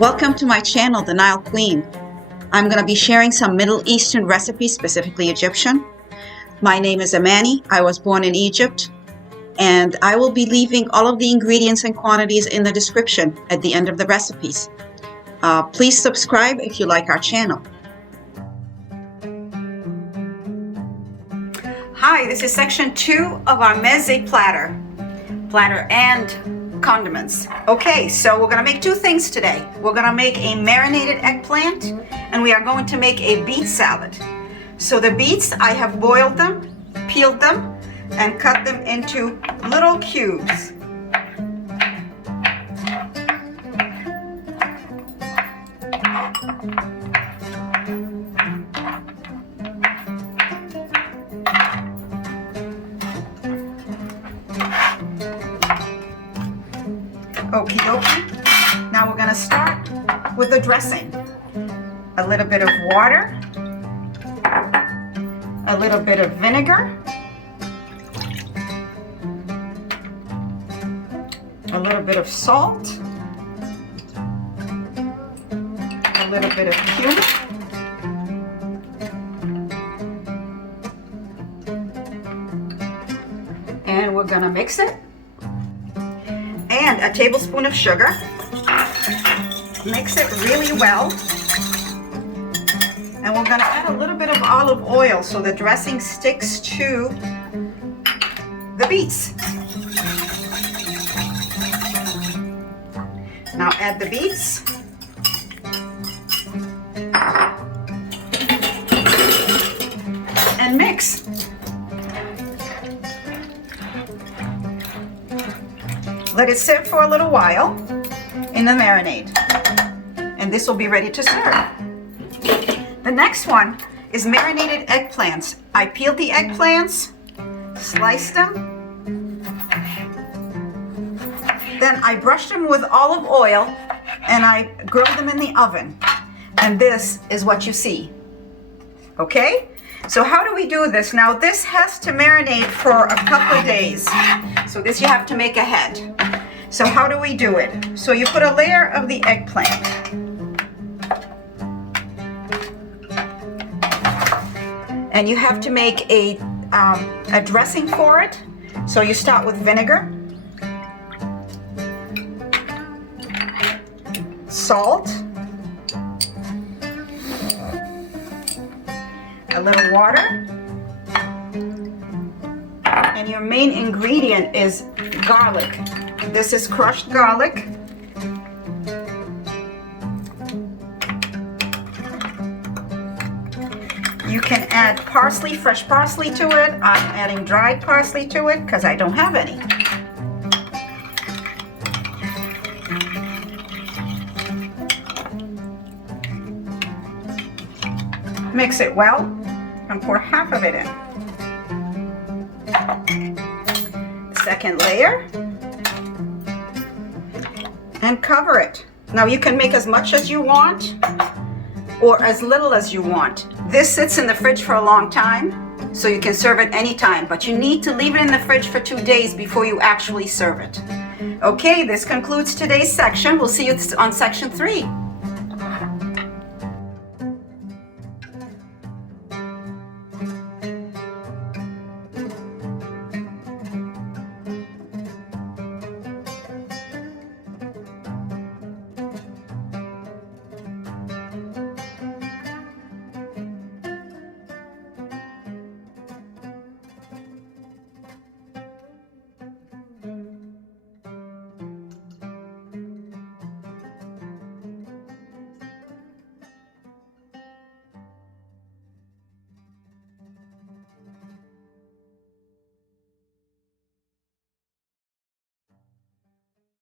Welcome to my channel, The Nile Queen. I'm going to be sharing some Middle Eastern recipes, specifically Egyptian. My name is Amani. I was born in Egypt, and I will be leaving all of the ingredients and quantities in the description at the end of the recipes. Please subscribe if you like our channel. Hi, this is section 2 of our meze platter and condiments. Okay, so we're gonna make two things today. We're gonna make a marinated eggplant, and we are going to make a beet salad. So the beets, I have boiled them, peeled them, and cut them into little cubes. Okie dokie. Now we're going to start with the dressing. A little bit of water, a little bit of vinegar, a little bit of salt, a little bit of cumin, and we're going to mix it. And a tablespoon of sugar. Mix it really well. And we're going to add a little bit of olive oil so the dressing sticks to the beets. Now add the beets. And mix. Let it sit for a little while in the marinade, and this will be ready to serve. The next one is marinated eggplants. I peeled the eggplants, sliced them, then I brushed them with olive oil and I grilled them in the oven. And this is what you see. Okay? So how do we do this? Now this has to marinate for a couple of days. So this you have to make ahead. So how do we do it? So you put a layer of the eggplant. And you have to make a dressing for it. So you start with vinegar, salt, a little water, and your main ingredient is garlic. This is crushed garlic. You can add parsley, fresh parsley to it. I'm adding dried parsley to it because I don't have any. Mix it well and pour half of it in. Second layer. And cover it. Now you can make as much as you want or as little as you want. This sits in the fridge for a long time, so you can serve it anytime, but you need to leave it in the fridge for 2 days before you actually serve it. Okay, this concludes today's section. We'll see you on section 3.